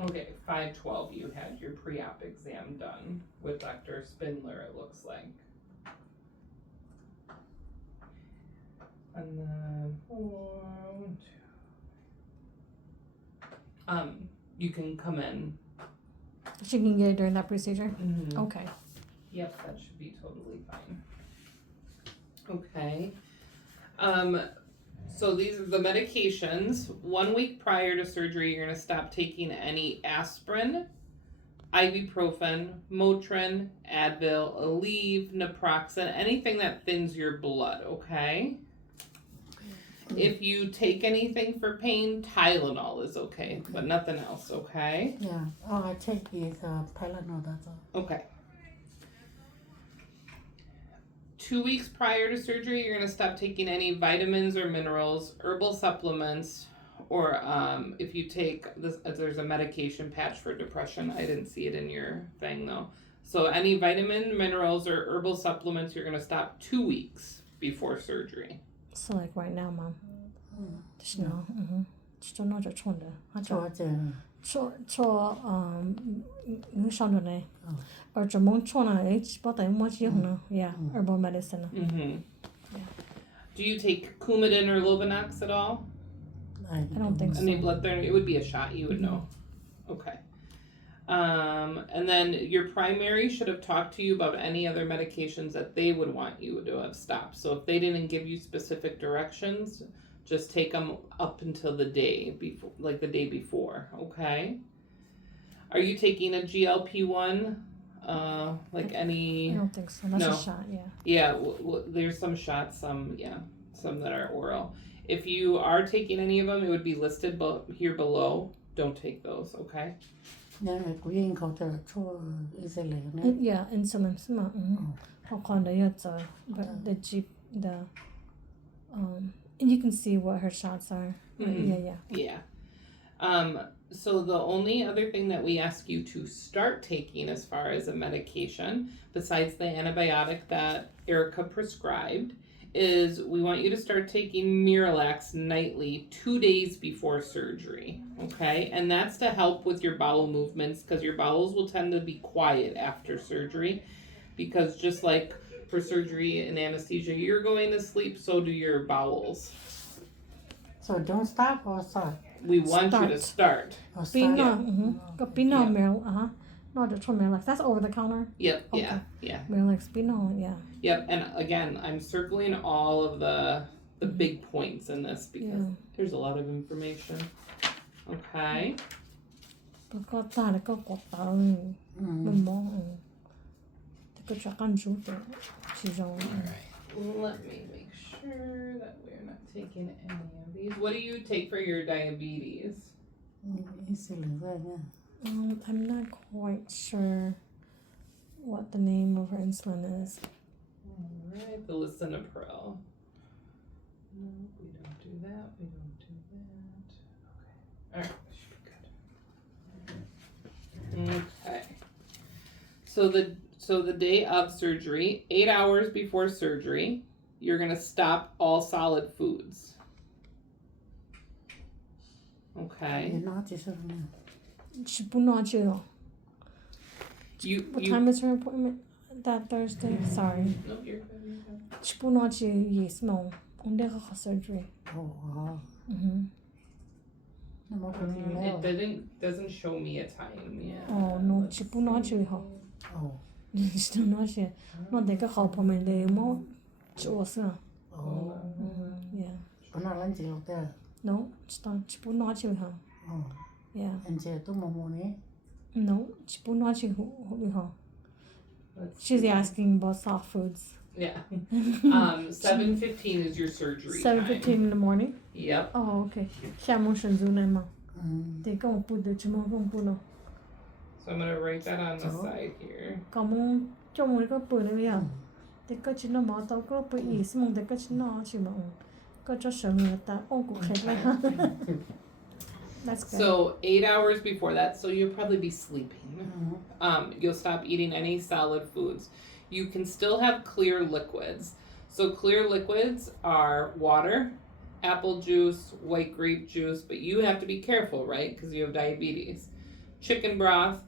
Okay, 5/12, you had your pre-op exam done with Dr. Spindler, it looks like. And then you can come in. She can get it during that procedure? Mm-hmm. Okay. Yep, that should be totally fine. Okay. So these are the medications. 1 week prior to surgery, you're gonna stop taking any aspirin, ibuprofen, Motrin, Advil, Aleve, naproxen, anything that thins your blood, okay? If you take anything for pain, Tylenol is okay, but nothing else, okay? Yeah. All I take is Tylenol, that's all. Okay. 2 weeks prior to surgery, you're gonna stop taking any vitamins or minerals, herbal supplements, or if you take this, there's a medication patch for depression. I didn't see it in your thing though. So any vitamin, minerals, or herbal supplements, you're gonna stop 2 weeks before surgery. So like right now, Mom. Mm. Just now. Just not just one day. 做这 做你上着呢，而这么做呢，只把等么子呢？Yeah, herbal medicine. Mm-hmm. Yeah. Do you take Coumadin or Lovenox at all? I don't think so. Any blood thinner? It would be a shot. You would know. Okay. And then your primary should have talked to you about any other medications that they would want you to have stopped. So if they didn't give you specific directions, just take them up until the day before, like the day before. Okay. Are you taking a GLP-1? Like I any? don't think so. That's No. a shot. Yeah. Yeah, there's some shots, some that are oral. If you are taking any of them, it would be listed here below. Don't take those, okay? 因為佢應佢就做以色列呢， Yeah, insulin 是吗？我看到有做 but the and you can see what her shots are. Mhm. Yeah. Yeah. So the only other thing that we ask you to start taking as far as a medication, besides the antibiotic that Erica prescribed, is we want you to start taking Miralax nightly 2 days before surgery, okay? And that's to help with your bowel movements because your bowels will tend to be quiet after surgery because just like for surgery and anesthesia, you're going to sleep, so do your bowels. so don't stop or start We want you to start. or Spinal. start. Got spinal Yeah. Miralax. Not the Miralax. That's over the counter. Yep, Okay. yeah. Miralax spinal. Yeah. Yep, and again, I'm circling all of the big points in this because there's a lot of information. Okay. 不过大的个国道，没么，这个抓干住的，其中。 Let me make sure that we're not taking any of these. What do you take for your diabetes? 以色列在呢， I'm not quite sure what the name of her insulin is. Alright, the lisinopril. No, we don't do that. We don't do that. Okay. Alright, that should be good. Okay. So the day of surgery, 8 hours before surgery, you're gonna stop all solid foods. Okay. 你拿几十呢？ She put not you. What You time is her appointment? That Thursday? Sorry. No, you're good, you're good. She put not you. Yes, no. On the surgery. 哦， 那么佢見 It 了， doesn't show me a time yet. Oh no, she put not you. 哦 She don't know she. No, they got help me. They more. She was 哦， Yeah. 本來諗住落嘅， No, she put not you. 哦， Yeah. 人哋都冇冇呢， No, she put not you. Let's She's see. asking about soft foods. Yeah. 7:15 is your surgery 7:15 time. in the morning. Yep. Oh, okay. 下午神族呢嘛？得跟我不的，怎么跟我不呢？ So I'm gonna write that on the side here. 搞么叫我个不了呀？得个只那毛刀个不意思么？得个只那去嘛？个做什么的？哦，我开了。That's good. So 8 hours before that, so you'll probably be sleeping. You'll stop eating any solid foods. You can still have clear liquids. So clear liquids are water, apple juice, white grape juice, but you have to be careful, right? Because you have diabetes. chicken broth.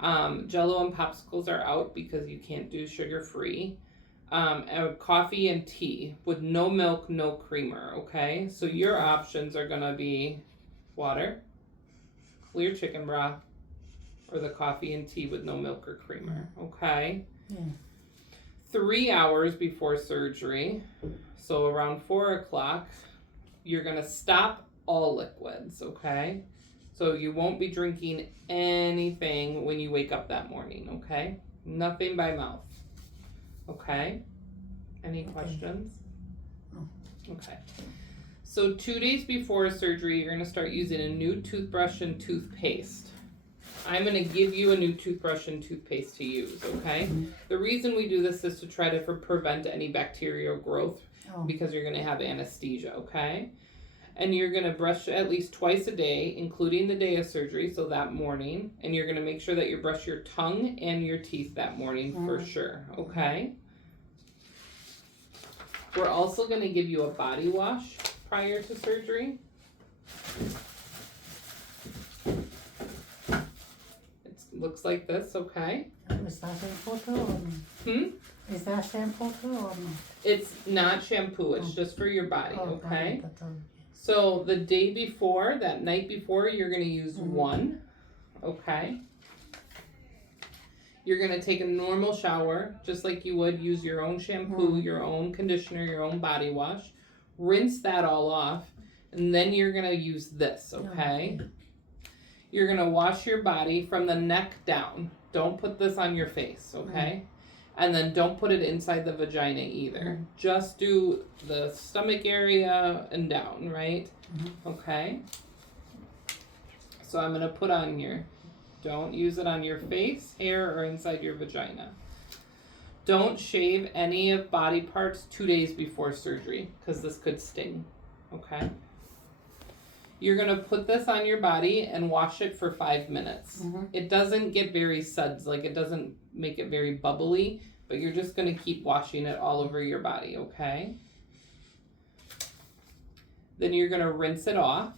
Jello and popsicles are out because you can't do sugar-free. And coffee and tea with no milk, no creamer, okay? So your options are gonna be water, clear chicken broth, or the coffee and tea with no milk or creamer, okay? Yeah. 3 hours before surgery, so around 4 o'clock, you're gonna stop all liquids, okay? So you won't be drinking anything when you wake up that morning, okay? Nothing by mouth. Okay? Any questions? No. Okay. So 2 days before surgery, you're going to start using a new toothbrush and toothpaste. I'm going to give you a new toothbrush and toothpaste to use, okay? The reason we do this is to try to prevent any bacterial growth Oh. because you're going to have anesthesia, okay? And you're going to brush at least twice a day, including the day of surgery, so that morning. And you're going to make sure that you brush your tongue and your teeth that morning for sure, okay? We're also going to give you a body wash prior to surgery. It looks like this, okay? Is that shampoo too or not? Is that shampoo too or not? It's not shampoo, it's just for your body, Oh, okay? that's all. So the day before, that night before, you're going to use one, okay? You're going to take a normal shower, just like you would use your own shampoo, your own conditioner, your own body wash. Rinse that all off, and then you're going to use this, okay? You're going to wash your body from the neck down. Don't put this on your face, okay? And then don't put it inside the vagina either. Just do the stomach area and down, right? Okay. So I'm going to put on here. Don't use it on your face, hair, or inside your vagina. Don't shave any of body parts 2 days before surgery because this could sting. Okay. You're going to put this on your body and wash it for 5 minutes. It doesn't get very suds, like it doesn't make it very bubbly, but you're just going to keep washing it all over your body, okay? Then you're going to rinse it off.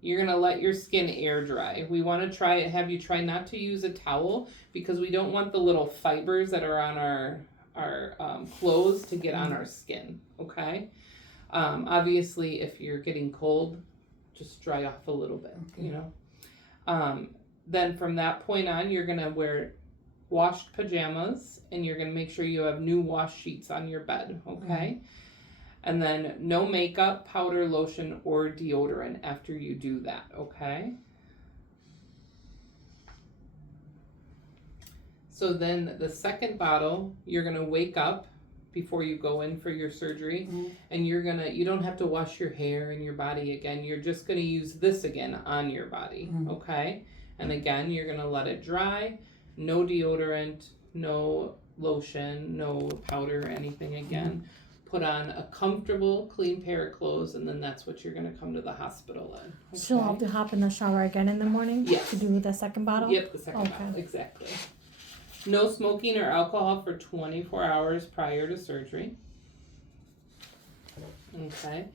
You're going to let your skin air dry. We want to have you try not to use a towel because we don't want the little fibers that are on our clothes to get on our skin, okay? Obviously, if you're getting cold, just dry off a little bit, you know? Then from that point on, you're going to wear washed pajamas and you're going to make sure you have new wash sheets on your bed, okay? And then no makeup, powder, lotion, or deodorant after you do that, okay? So then the second bottle, you're going to wake up before you go in for your surgery and you don't have to wash your hair and your body again. You're just going to use this again on your body, okay? And again, you're going to let it dry. No deodorant, no lotion, no powder, anything again. Put on a comfortable, clean pair of clothes, and then that's what you're going to come to the hospital in. Okay? So I'll have to hop in the shower again in the morning Yes. to do the second bottle? Yep, the second bottle, exactly. No smoking or alcohol for 24 hours prior to surgery. Okay.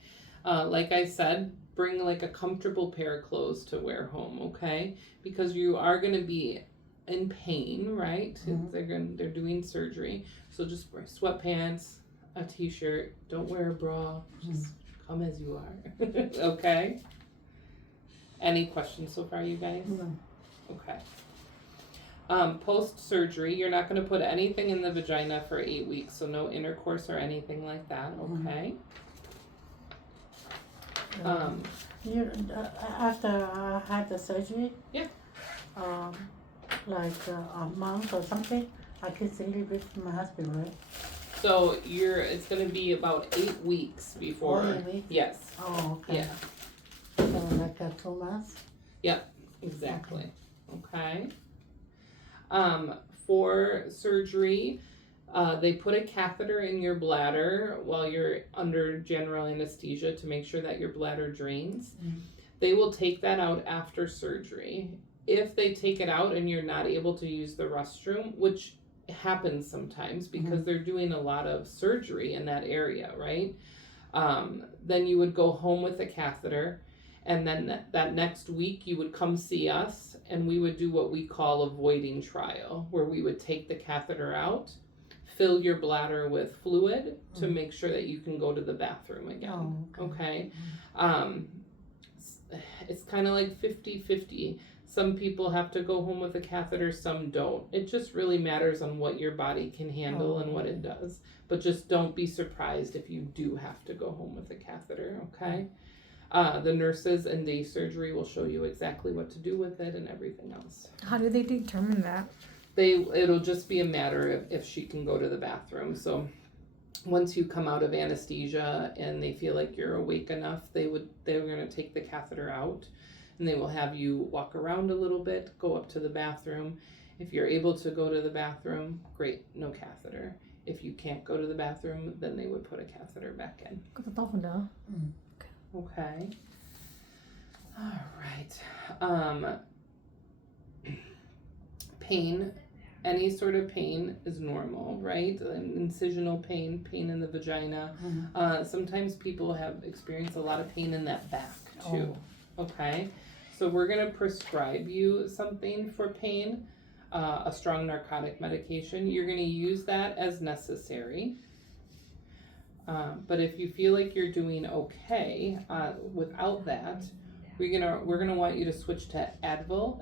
Like I said, bring like a comfortable pair of clothes to wear home, okay? Because you are going to be in pain, right? They're doing surgery. So just wear sweatpants, a t-shirt, don't wear a bra, just come as you are. Okay? Any questions so far, you guys? No. Okay. Post-surgery, you're not going to put anything in the vagina for 8 weeks, so no intercourse or anything like that, okay? You, after I had the surgery, Yeah. Like a month or something, I can still live with my husband, right? So it's going to be about 8 weeks before. 8 weeks? Yes. Oh, okay. Yeah. So like 2 months? Exactly. Okay. For surgery, they put a catheter in your bladder while you're under general anesthesia to make sure that your bladder drains. They will take that out after surgery. If they take it out and you're not able to use the restroom, which happens sometimes because they're doing a lot of surgery in that area, right? Then you would go home with a catheter. And then that next week you would come see us and we would do what we call a voiding trial, where we would take the catheter out, fill your bladder with fluid to make sure that you can go to the bathroom again. Oh, Okay. It's kind of like 50-50. Some people have to go home with a catheter, some don't. It just really matters on what your body can handle and what it does. But just don't be surprised if you do have to go home with a catheter, okay? The nurses and day surgery will show you exactly what to do with it and everything else. How do they determine that? It'll just be a matter of if she can go to the bathroom. So once you come out of anesthesia and they feel like you're awake enough, they're going to take the catheter out and they will have you walk around a little bit, go up to the bathroom. If you're able to go to the bathroom, great, no catheter. If you can't go to the bathroom, then they would put a catheter back in. ก็จะต้องคนเดียว Okay. All right. Pain. Any sort of pain is normal, right? Incisional pain in the vagina. Sometimes people have experienced a lot of pain in that back too. Okay. So we're going to prescribe you something for pain, a strong narcotic medication. You're going to use that as necessary. But if you feel like you're doing okay without that, we're gonna want you to switch to Advil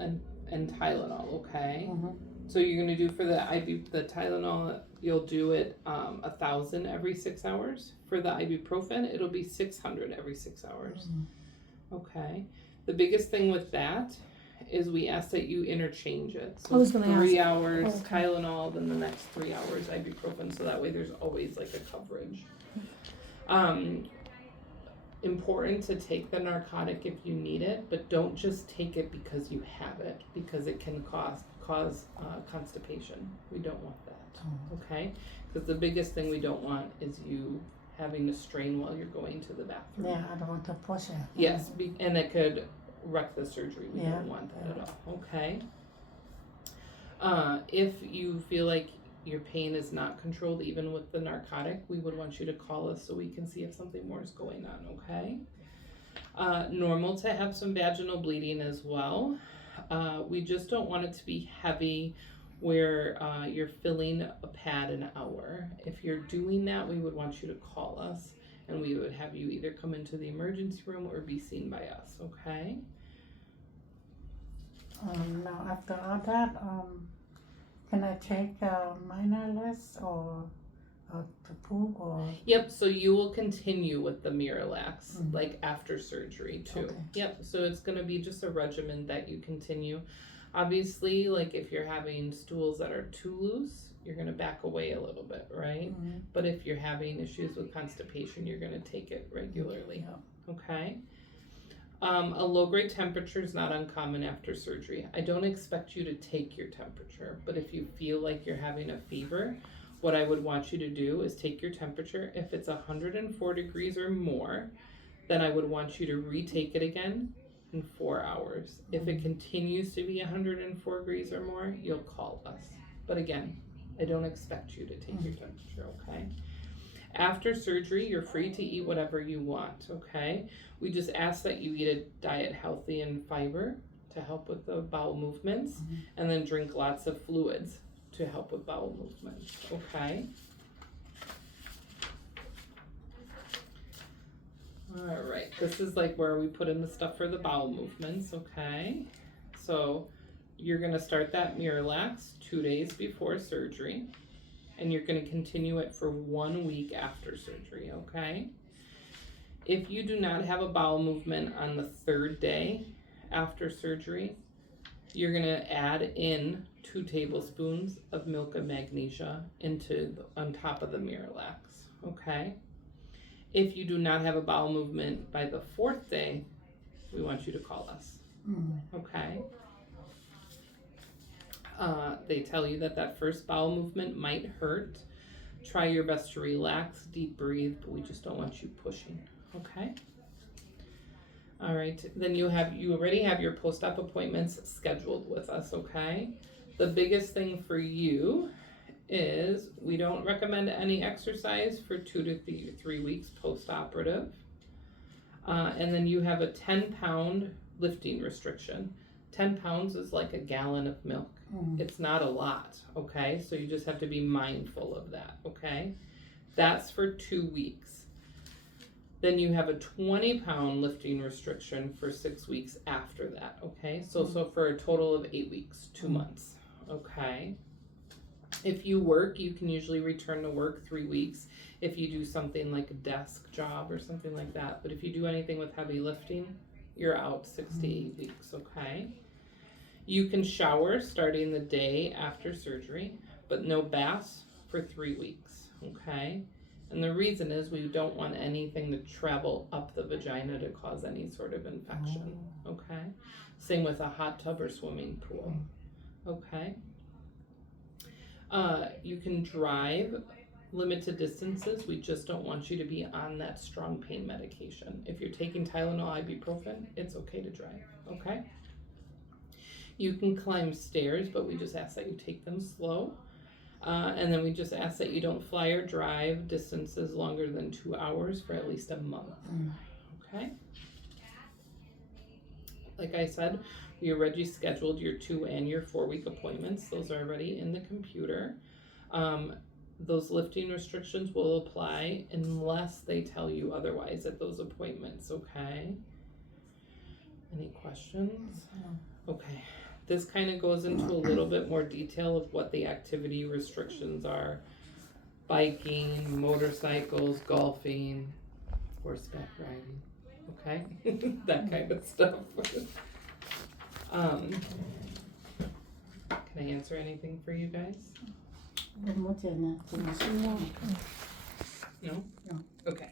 and Tylenol, okay? So you're gonna do for the Tylenol, you'll do it 1,000 every 6 hours. For the ibuprofen, it'll be 600 every 6 hours. Okay. The biggest thing with that is we ask that you interchange it. I So was gonna 3 ask. hours Oh, okay. Tylenol, then the next 3 hours ibuprofen, so that way there's always like a coverage. Important to take the narcotic if you need it, but don't just take it because you have it, because it can cause constipation. We don't want that, okay? Because the biggest thing we don't want is you having to strain while you're going to the bathroom. Yeah, I don't want to push it. Yes, and it could wreck the surgery. We Yeah. don't want that at all, okay? If you feel like your pain is not controlled even with the narcotic, we would want you to call us so we can see if something more is going on, okay? Normal to have some vaginal bleeding as well. We just don't want it to be heavy where you're filling a pad an hour. If you're doing that, we would want you to call us and we would have you either come into the emergency room or be seen by us, okay? Now after all that, can I take minor less or to poop or? Yep, so you will continue with the Miralax, like after surgery too. Okay. Yep, so it's gonna be just a regimen that you continue. Obviously, like if you're having stools that are too loose, you're gonna back away a little bit, right? But if you're having issues with constipation, you're gonna take it regularly, okay? A low-grade temperature is not uncommon after surgery. I don't expect you to take your temperature, but if you feel like you're having a fever, what I would want you to do is take your temperature. If it's 104 degrees or more, then I would want you to retake it again in 4 hours. If it continues to be 104 degrees or more, you'll call us. But again, I don't expect you to take your temperature, okay? After surgery, you're free to eat whatever you want, okay? We just ask that you eat a diet healthy in fiber to help with the bowel movements, and then drink lots of fluids to help with bowel movements, okay? All right, this is like where we put in the stuff for the bowel movements, okay? So you're gonna start that Miralax 2 days before surgery, and you're gonna continue it for 1 week after surgery, okay? If you do not have a bowel movement on the 3rd day after surgery, you're gonna add in 2 tablespoons of milk of magnesia on top of the Miralax, okay? If you do not have a bowel movement by the 4th day, we want you to call us, okay? They tell you that first bowel movement might hurt. Try your best to relax, deep breathe, but we just don't want you pushing, okay? All right, then you already have your post-op appointments scheduled with us, okay? The biggest thing for you is we don't recommend any exercise for 2 to 3 weeks post-operative. And then you have a 10-pound lifting restriction. 10 pounds is like a gallon of milk. It's not a lot, okay? So you just have to be mindful of that, okay? That's for 2 weeks. Then you have a 20-pound lifting restriction for 6 weeks after that, okay? So for a total of 8 weeks, 2 months, okay? If you work, you can usually return to work 3 weeks if you do something like a desk job or something like that. But if you do anything with heavy lifting, you're out 6 to 8 weeks, okay? You can shower starting the day after surgery, but no baths for 3 weeks, okay? And the reason is we don't want anything to travel up the vagina to cause any sort of infection, okay? Same with a hot tub or swimming pool, okay? You can drive limited distances. We just don't want you to be on that strong pain medication. If you're taking Tylenol, ibuprofen, it's okay to drive, okay? You can climb stairs, but we just ask that you take them slow. And then we just ask that you don't fly or drive distances longer than 2 hours for at least a month, okay? Like I said, we already scheduled your 2 and your 4 week appointments. Those are already in the computer. Those lifting restrictions will apply unless they tell you otherwise at those appointments, okay? Any questions? No. Okay. This kind of goes into a little bit more detail of what the activity restrictions are. Biking, motorcycles, golfing, horseback riding, okay? That kind of stuff. Can I answer anything for you guys? Một chuyện là chỉ là sinh long. No? No. Okay.